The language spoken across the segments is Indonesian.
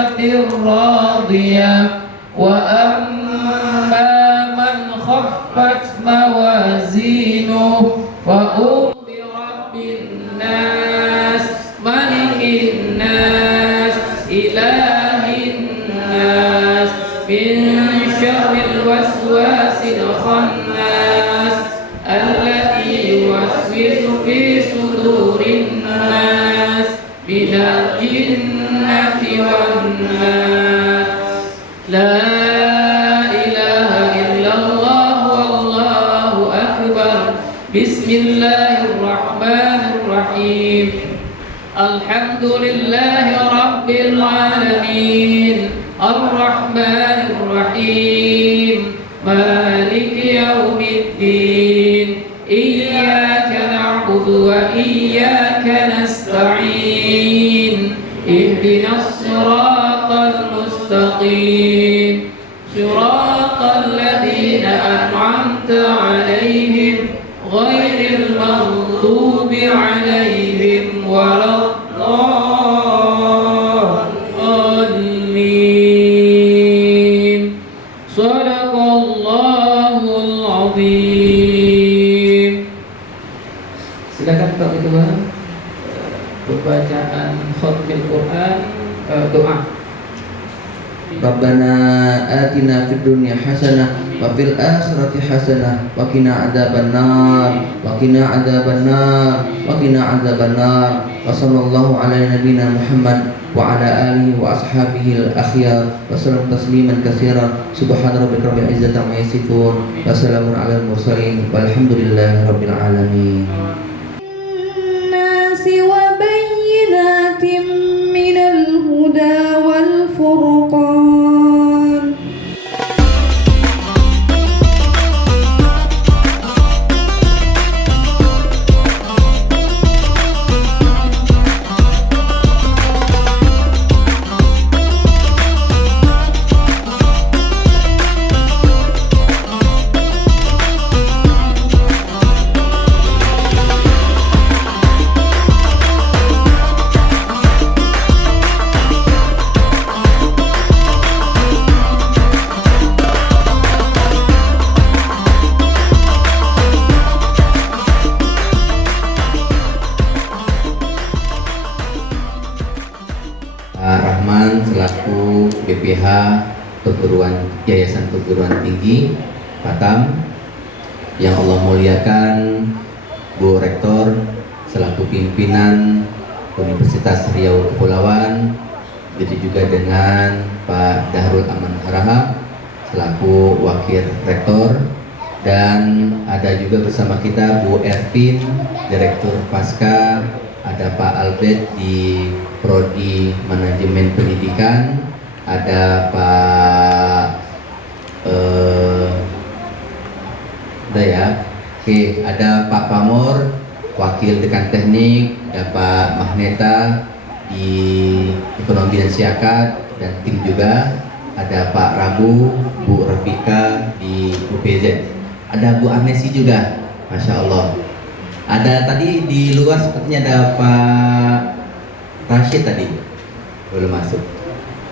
عيشة راضية وأما من خفت موازينه فأمر برب الناس ملك الناس إله الناس من شر الوسواس الخناس الذي يوسوس في صدور الناس من الجنة والناس لا إله إلا الله والله أكبر بسم الله الرحمن الرحيم الحمد لله رب العالمين الرحمن الرحيم مالك يوم الدين إياك نعبد وإياك نستعين اهدنا الصراط المستقيم صراط الذين أنعمت عليهم غير المغضوب عليهم ولا الضالين صدق الله العظيم. Silakan Pak Ketua, pembacaan khatmil Quran, doa. Rabbana atina fid dunya hasanah wa fil akhirati hasanah wa qina adzabannar wa qina adzabannar wa qina adzabannar wa sallallahu ala nabiyyina Muhammad wa ala alihi wa ashabihi al-akhyar wa sallam tasliman katsiran subhana rabbika rabbil izzati amma yasifun wa salamun alal mursalin walhamdulillahi rabbil alamin. وبينات من الهدى والفرقان Rahman selaku BPH Yayasan Perguruan Tinggi Batam, yang Allah muliakan Bu Rektor selaku pimpinan Universitas Riau Kepulauan, begitu juga dengan Pak Dahrul Aman Harahap selaku Wakil Rektor, dan ada juga bersama kita Bu Ervin, Direktur Pasca, ada Pak Albert di Prodi Manajemen Pendidikan, ada Pak ada Pak Pamor, Wakil Dekan Teknik, ada Pak Mahneta di Ekonomi dan Siakat dan tim juga, ada Pak Rabu, Bu Rafika di UPZ, ada Bu Anesi juga, Masya Allah. Ada tadi di luar sepertinya ada Pak Rashid tadi belum masuk,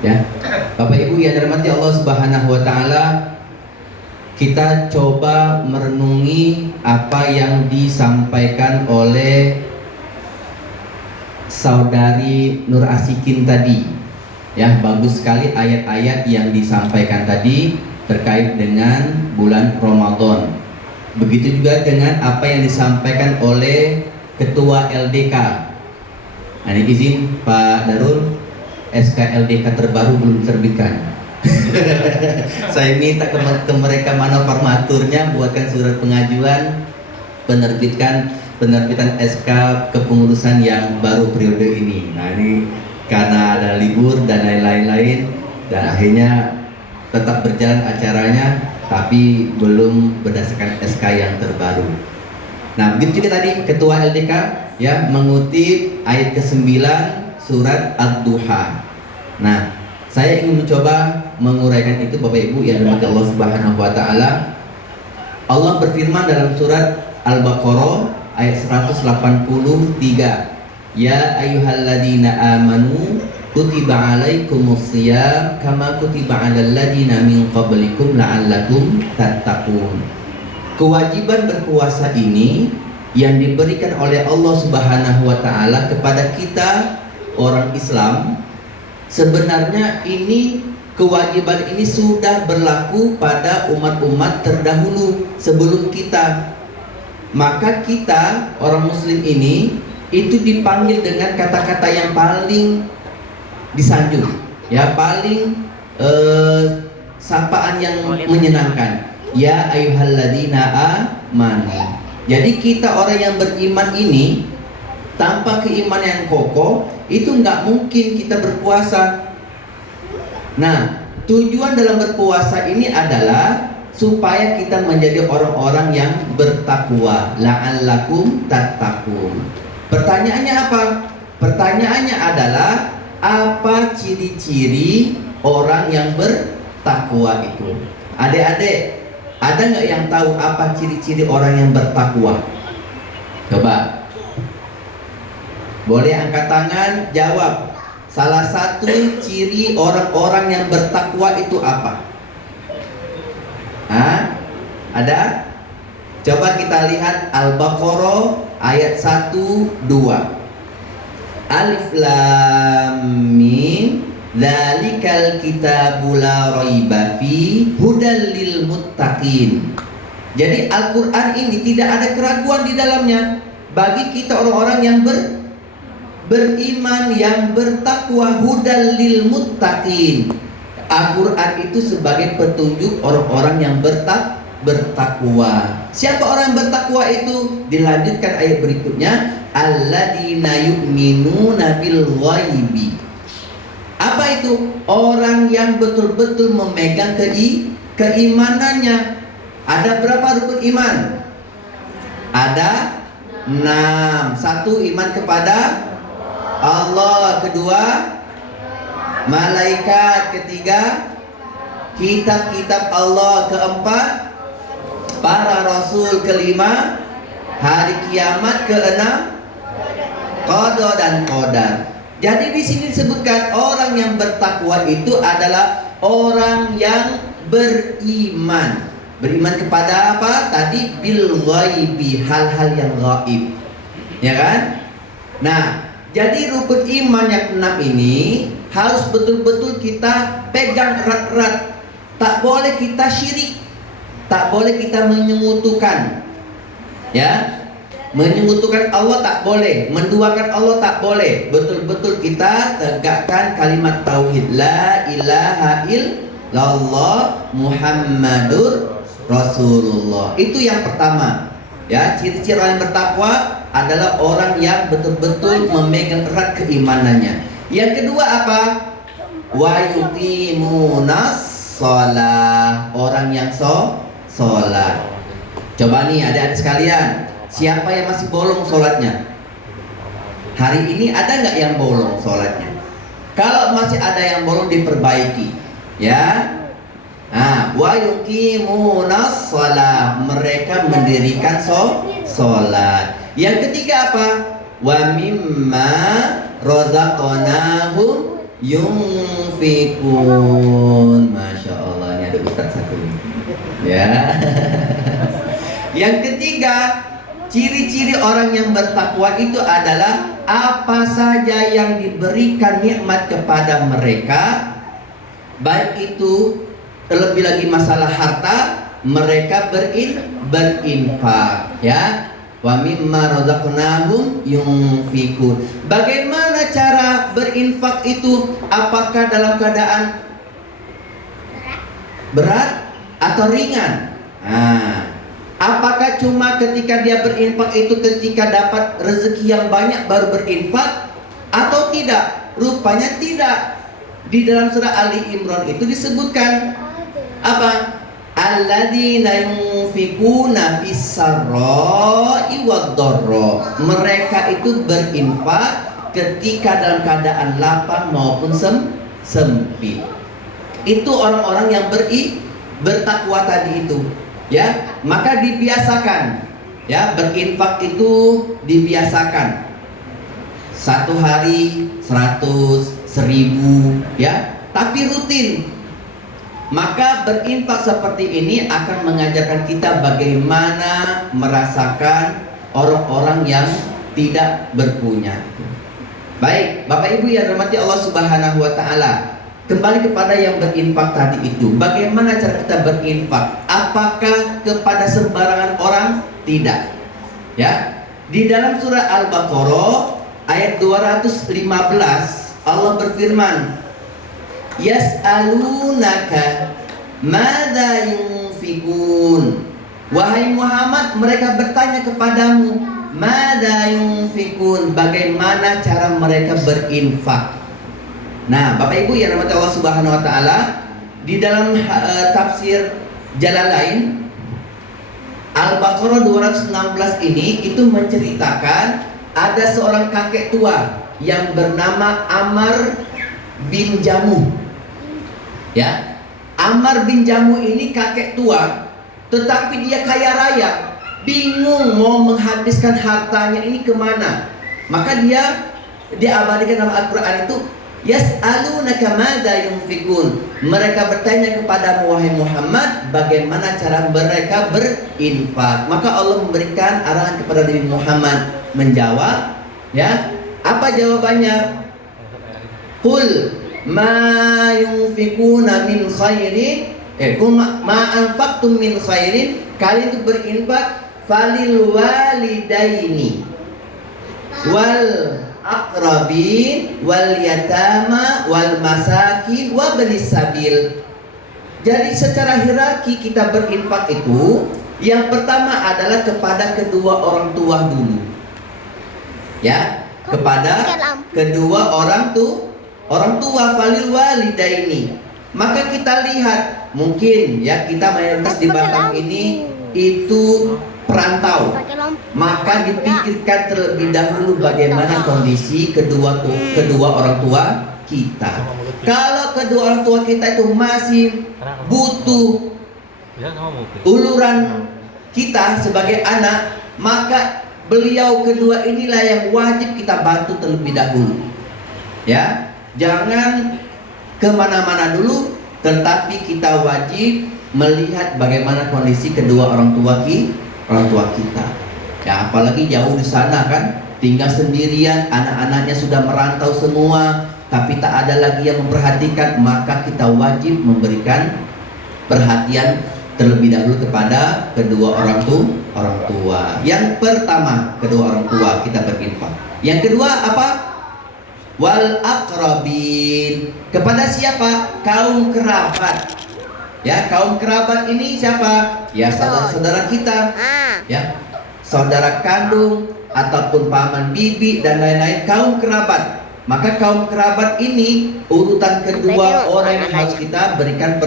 ya. Bapak Ibu yang dirahmati Allah Subhanahu wa taala, kita coba merenungi apa yang disampaikan oleh saudari Nur Asikin tadi. Ya, bagus sekali ayat-ayat yang disampaikan tadi terkait dengan bulan Ramadan. Begitu juga dengan apa yang disampaikan oleh Ketua LDK. Nah, ini izin Pak Darul, SK LDK terbaru belum diterbitkan. Saya minta ke mereka mana formaturnya, buatkan surat pengajuan penerbitan SK kepengurusan yang baru periode ini. Nah, ini karena ada libur dan lain-lain, dan akhirnya tetap berjalan acaranya, tapi belum berdasarkan SK yang terbaru. Nah, begitu juga tadi Ketua LDK ya mengutip ayat ke-9 surat Ad-Duha. Nah, saya ingin mencoba menguraikan itu Bapak Ibu yang dirahmati Allah Subhanahu wa taala. Allah berfirman dalam surat Al-Baqarah ayat 183. Ya ayyuhalladzina amanu kutiba alaikumus shiyam kama kutiba alal ladzina min qablikum la'allakum tattaqun. Kewajiban berpuasa ini yang diberikan oleh Allah Subhanahu wa taala kepada kita orang Islam, sebenarnya ini kewajiban ini sudah berlaku pada umat-umat terdahulu sebelum kita. Maka kita orang muslim ini itu dipanggil dengan kata-kata yang paling disanjung, ya, paling sapaan yang menyenangkan. Ya ayyuhalladzina amanu. Jadi kita orang yang beriman ini tanpa keimanan yang kokoh itu nggak mungkin kita berpuasa. Nah, tujuan dalam berpuasa ini adalah supaya kita menjadi orang-orang yang bertakwa. La'allakum tattaqun. Pertanyaannya apa? Pertanyaannya adalah apa ciri-ciri orang yang bertakwa itu? Adik-adik, ada nggak yang tahu apa ciri-ciri orang yang bertakwa? Coba. Boleh angkat tangan, jawab. Salah satu ciri orang-orang yang bertakwa itu apa? Hah? Ada? Coba kita lihat Al-Baqarah ayat 1, 2. Alif Lam Mim Dzalikal kitabu la raiba fi hudal lil muttaqin. Jadi Al-Quran ini tidak ada keraguan di dalamnya bagi kita orang-orang yang beriman, yang bertakwa. Hudal lil muttaqin. Al-Quran itu sebagai petunjuk orang-orang yang bertakwa. Siapa orang yang bertakwa itu? Dilanjutkan ayat berikutnya, alladzina yu'minuna bil ghaibi. Apa itu? Orang yang betul-betul memegang keimanannya. Ada berapa rukun iman? Ada 6. Satu, iman kepada Allah. Kedua, malaikat. Ketiga, kitab-kitab Allah. Keempat, para rasul. Kelima, hari kiamat. Keenam, qada dan qadar. Jadi di sini disebutkan orang yang bertakwa itu adalah orang yang beriman. Beriman kepada apa? Tadi bil ghaibi, hal-hal yang gaib. Ya kan? Nah, jadi rukun iman yang 6 ini harus betul-betul kita pegang erat-erat. Tak boleh kita syirik. Tak boleh kita menyekutukan. Ya. Menyekutukan Allah tak boleh, menduakan Allah tak boleh. Betul-betul kita tegakkan kalimat tauhid, la ilaha illallah Muhammadur Rasulullah. Itu yang pertama. Ya, ciri-ciri orang yang bertakwa adalah orang yang betul-betul memegang erat keimanannya. Yang kedua apa? Wa yuqimunas shalah. Orang yang sholat. Coba nih adik-adik sekalian, siapa yang masih bolong sholatnya? Hari ini ada nggak yang bolong sholatnya? Kalau masih ada yang bolong diperbaiki, ya. Nah, wa yuqimunas shalah, mereka mendirikan sholat. Yang ketiga apa? Wa mimma razaqnahum yunfikun. Masya Allah, ini ada ustaz satu. Ya. Yang ketiga, ciri-ciri orang yang bertakwa itu adalah apa saja yang diberikan nikmat kepada mereka, baik itu terlebih lagi masalah harta, mereka berinfak, ya. Wa mimma razaqnahum yunfikun. Bagaimana cara berinfak itu? Apakah dalam keadaan berat atau ringan? Nah, apakah cuma ketika dia berinfak itu ketika dapat rezeki yang banyak baru berinfak atau tidak? Rupanya tidak. Di dalam surah Ali Imran itu disebutkan apa? Alladzina yunfikuna fis-sarra'i wad-dharra. Mereka itu berinfak ketika dalam keadaan lapang maupun sempit. Itu orang-orang yang bertakwa tadi itu. Ya, maka dibiasakan, ya, berinfak itu dibiasakan. 1 hari 100, 1000 ya, tapi rutin. Maka berinfak seperti ini akan mengajarkan kita bagaimana merasakan orang-orang yang tidak berpunya. Baik, Bapak Ibu yang dirahmati Allah Subhanahu wa taala. Kembali kepada yang berinfak tadi itu. Bagaimana cara kita berinfak? Apakah kepada sembarangan orang? Tidak. Ya. Di dalam surah Al-Baqarah ayat 215 Allah berfirman, Yas'alunaka madza yunfikun. Wahai Muhammad, mereka bertanya kepadamu, madza yunfikun, bagaimana cara mereka berinfak. Nah, Bapak Ibu yang dirahmati Allah Subhanahu wa taala, di dalam tafsir Jalalain Al-Baqarah 216 ini itu menceritakan ada seorang kakek tua yang bernama Amr bin Jamuh. Ya, Amr bin Jamuh ini kakek tua, tetapi dia kaya raya, bingung mau menghabiskan hartanya ini kemana. Maka dia diabadikan dalam Al-Quran itu, Yas'alunaka madza yunfikun. Mereka bertanya kepada wahai Muhammad, bagaimana cara mereka berinfak. Maka Allah memberikan arahan kepada Nabi Muhammad menjawab, ya. Apa jawabannya? Qul ma yunfikuna min khairin, ma anfaqtum min khairin, kalian itu berinfak falil walidaini wal aqrabin wal yatama wal masakin wa bnis sabil. Jadi secara hierarki kita berinfak itu, yang pertama adalah kepada kedua orang tua dulu. Ya, kepada kedua orang tua falil walidaini. Maka kita lihat, mungkin ya kita mayoritas di Batam ini itu perantau, maka dipikirkan terlebih dahulu bagaimana kondisi kedua orang tua kita. Kalau kedua orang tua kita itu masih butuh uluran kita sebagai anak, maka beliau kedua inilah yang wajib kita bantu terlebih dahulu. Ya, jangan kemana-mana dulu, tetapi kita wajib melihat bagaimana kondisi kedua orang tua kita. Ya, apalagi jauh di sana kan, tinggal sendirian, anak-anaknya sudah merantau semua, tapi tak ada lagi yang memperhatikan. Maka kita wajib memberikan perhatian terlebih dahulu kepada kedua orang tua. Yang pertama, kedua orang tua kita berinfak. Yang kedua apa? Wal aqrabin. Kepada siapa? Kaum kerabat. Ya, kaum kerabat ini siapa? Ya, saudara-saudara kita. Ya, saudara kandung ataupun paman bibi dan lain-lain, kaum kerabat. Maka kaum kerabat ini urutan kedua orang yang harus kita berikan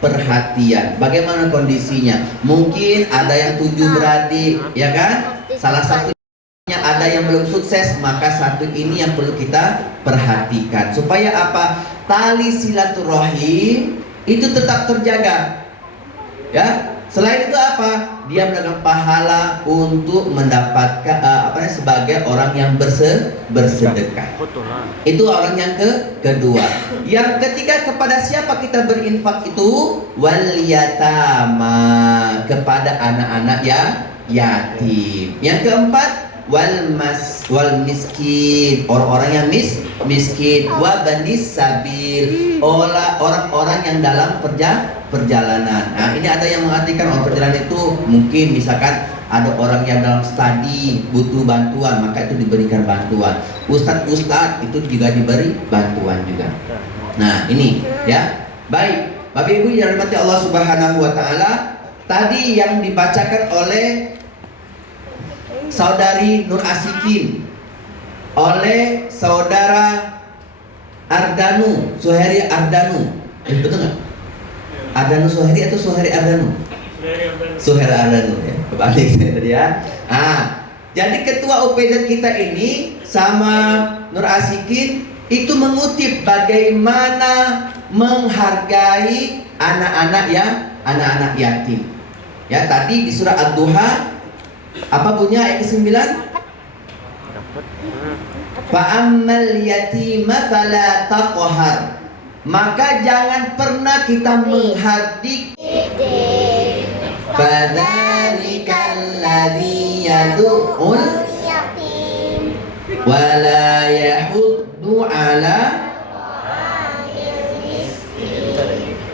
perhatian. Bagaimana kondisinya? Mungkin ada yang 7 beradik, ya kan? Salah satunya ada yang belum sukses, maka satu ini yang perlu kita perhatikan. Supaya apa? Tali silaturahim itu tetap terjaga. Ya. Selain itu apa? Dia mendapat pahala untuk mendapatkan sebagai orang yang bersedekah. Itu orang yang kedua. Yang ketiga, kepada siapa kita berinfak itu? Wal yatama, kepada anak-anak yatim. Yang keempat, wal miskin, orang-orang yang miskin. Wa banis sabil, orang-orang yang dalam perjalanan. Nah, ini ada yang mengartikan orang perjalanan itu mungkin misalkan ada orang yang dalam studi butuh bantuan, maka itu diberikan bantuan. Ustadz itu juga diberi bantuan juga. Nah, ini ya. Baik, Bapak Ibu yang dirahmati Allah Subhanahu wa taala, tadi yang dibacakan oleh Saudari Nur Asikin, oleh Saudara Ardanu, Suheri Ardanu. Betul nggak? Ardanu Suheri atau Suheri Ardanu? Suheri Ardanu ya, kebalik tadi ya. Jadi ketua UPZ kita ini sama Nur Asikin itu mengutip bagaimana menghargai anak-anak yatim. Ya, tadi di surah Ad-Duha apa bunyinya ayat ke-9? Fa'ammal yatima fala taqhar. Maka jangan pernah kita menghardik. Fadzalika alladzi yad'ul wa la yahuddu ala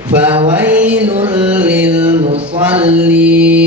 fawailul lil musallin.